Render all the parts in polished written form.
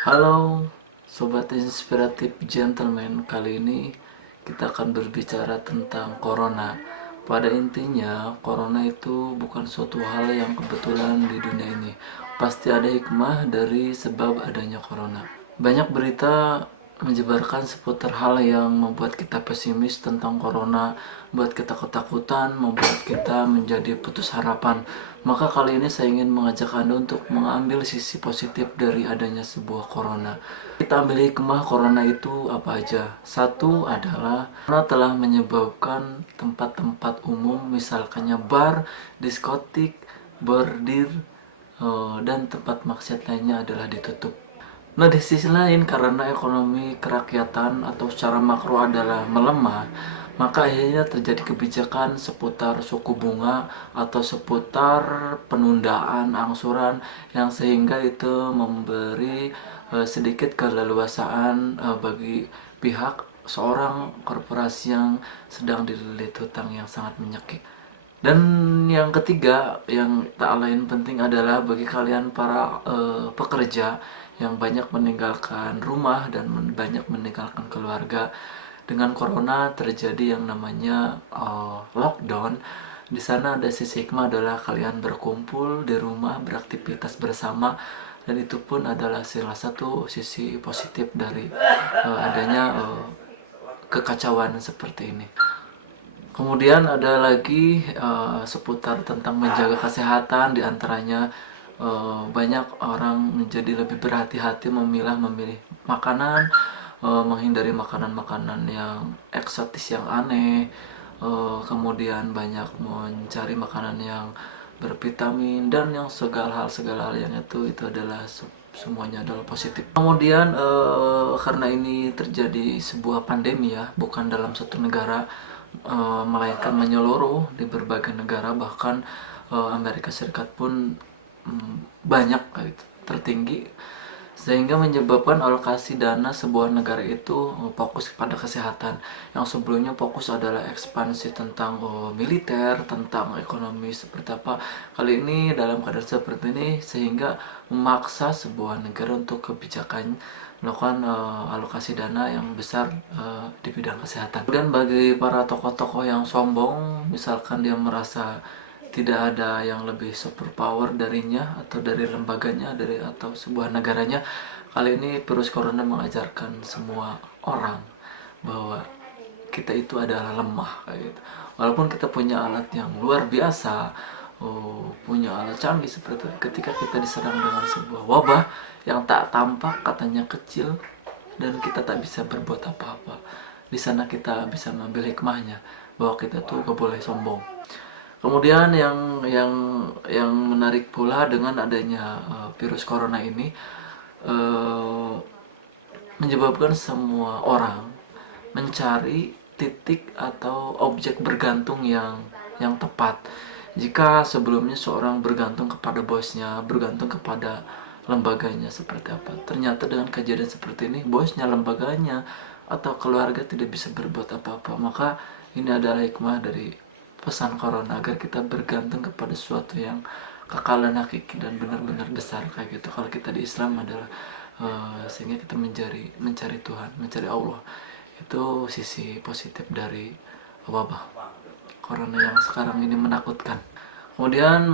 Halo Sobat Inspiratif Gentleman, kali ini kita akan berbicara tentang Corona. Pada intinya, Corona itu bukan suatu hal yang kebetulan di dunia ini. Pasti ada hikmah dari sebab adanya Corona. Banyak berita menyebarkan seputar hal yang membuat kita pesimis tentang Corona, membuat kita ketakutan, membuat kita menjadi putus harapan. Maka kali ini saya ingin mengajak Anda untuk mengambil sisi positif dari adanya sebuah Corona. Kita ambil hikmah Corona itu apa aja. Satu adalah Corona telah menyebabkan tempat-tempat umum, misalkannya bar, diskotik, bordir, dan tempat maksiat lainnya adalah ditutup. Nah, di sisi lain, karena ekonomi kerakyatan atau secara makro adalah melemah, maka akhirnya terjadi kebijakan seputar suku bunga atau seputar penundaan angsuran yang sehingga itu memberi sedikit keleluasaan bagi pihak seorang korporasi yang sedang dililit hutang yang sangat menyakit. Dan yang ketiga yang tak lain penting adalah bagi kalian para pekerja yang banyak meninggalkan rumah dan banyak meninggalkan keluarga. Dengan corona terjadi yang namanya lockdown. Di sana ada sisi hikmah adalah kalian berkumpul di rumah, beraktivitas bersama, dan itu pun adalah salah satu sisi positif dari adanya kekacauan seperti ini. Kemudian ada lagi seputar tentang menjaga kesehatan, diantaranya banyak orang menjadi lebih berhati-hati memilih makanan, menghindari makanan-makanan yang eksotis yang aneh, kemudian banyak mencari makanan yang bervitamin dan yang segala hal yang itu adalah semuanya adalah positif. Kemudian karena ini terjadi sebuah pandemi ya, bukan dalam satu negara, melainkan menyeluruh di berbagai negara, bahkan Amerika Serikat pun banyak gitu, tertinggi, sehingga menyebabkan alokasi dana sebuah negara itu fokus kepada kesehatan. Yang sebelumnya fokus adalah ekspansi tentang militer, tentang ekonomi seperti apa. Kali ini dalam keadaan seperti ini sehingga memaksa sebuah negara untuk kebijakan melakukan alokasi dana yang besar di bidang kesehatan. Kemudian bagi para tokoh-tokoh yang sombong, misalkan dia merasa tidak ada yang lebih superpower darinya atau dari lembaganya atau sebuah negaranya, kali ini virus corona mengajarkan semua orang bahwa kita itu adalah lemah kayak gitu. Walaupun kita punya alat yang luar biasa, punya alat canggih seperti itu, ketika kita diserang dengan sebuah wabah yang tak tampak, katanya kecil, dan kita tak bisa berbuat apa-apa, di sana kita bisa mengambil hikmahnya bahwa kita tuh gak boleh sombong. Kemudian yang menarik pula dengan adanya virus corona ini, menyebabkan semua orang mencari titik atau objek bergantung yang tepat. Jika sebelumnya seorang bergantung kepada bosnya, bergantung kepada lembaganya seperti apa, ternyata dengan kejadian seperti ini bosnya, lembaganya, atau keluarga tidak bisa berbuat apa-apa. Maka ini adalah hikmah dari pesan corona, agar kita bergantung kepada sesuatu yang kekal dan hakiki dan benar-benar besar kayak gitu. Kalau kita di Islam adalah sehingga kita mencari Tuhan, mencari Allah. Itu sisi positif dari wabah corona yang sekarang ini menakutkan. Kemudian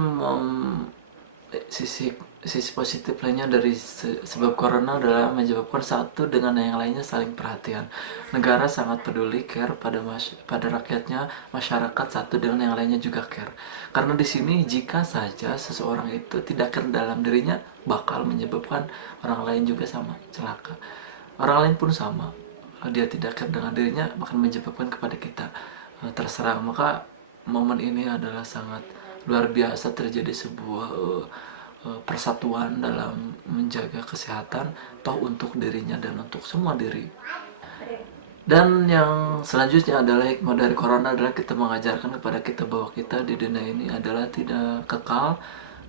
sisi sisi positif lainnya dari sebab corona adalah menyebabkan satu dengan yang lainnya saling perhatian. Negara sangat peduli, care pada rakyatnya, masyarakat satu dengan yang lainnya juga care. Karena di sini jika saja seseorang itu tidak care dalam dirinya, bakal menyebabkan orang lain juga sama celaka. Orang lain pun sama, dia tidak care dengan dirinya bahkan menyebabkan kepada kita terserang. Maka momen ini adalah sangat luar biasa, terjadi sebuah persatuan dalam menjaga kesehatan, toh untuk dirinya dan untuk semua diri. Dan yang selanjutnya adalah hikmah dari corona adalah kita mengajarkan kepada kita bahwa kita di dunia ini adalah tidak kekal,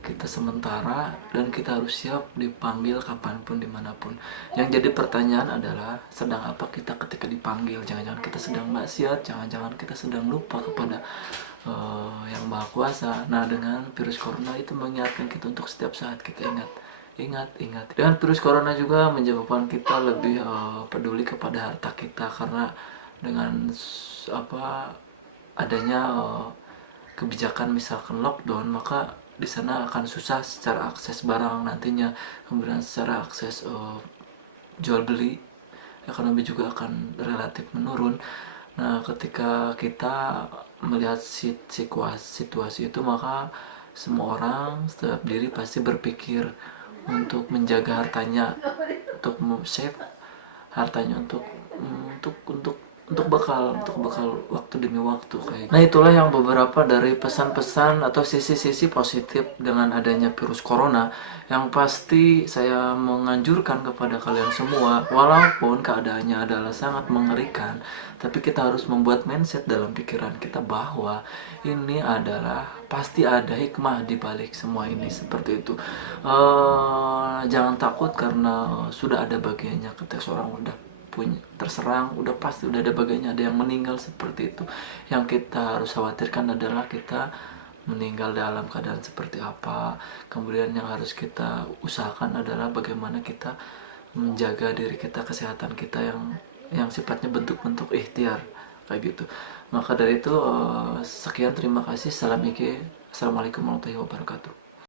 kita sementara, dan kita harus siap dipanggil kapanpun dimanapun. Yang jadi pertanyaan adalah sedang apa kita ketika dipanggil. Jangan-jangan kita sedang maksiat, jangan-jangan kita sedang lupa kepada yang maha kuasa. Nah, dengan virus corona itu mengingatkan kita untuk setiap saat kita ingat ingat. Dan virus corona juga menyebabkan kita lebih peduli kepada harta kita, karena dengan adanya kebijakan misalkan lockdown, maka di sana akan susah secara akses barang nantinya, kemudian secara akses jual beli, ekonomi juga akan relatif menurun. Nah, ketika kita melihat situasi itu, maka semua orang, setiap diri pasti berpikir untuk menjaga hartanya, untuk save hartanya untuk bekal waktu demi waktu kayak gitu. Nah, itulah yang beberapa dari pesan-pesan atau sisi-sisi positif dengan adanya virus corona. Yang pasti saya menganjurkan kepada kalian semua, walaupun keadaannya adalah sangat mengerikan, tapi kita harus membuat mindset dalam pikiran kita bahwa ini adalah pasti ada hikmah di balik semua ini, seperti itu. Jangan takut karena sudah ada bagiannya. Ketika seorang udah terserang, udah pasti udah ada bagiannya, ada yang meninggal, seperti itu. Yang kita harus khawatirkan adalah kita meninggal dalam keadaan seperti apa. Kemudian yang harus kita usahakan adalah bagaimana kita menjaga diri kita, kesehatan kita yang sifatnya bentuk-bentuk ikhtiar kayak gitu. Maka dari itu sekian, terima kasih. Salam IG. Assalamualaikum warahmatullahi wabarakatuh.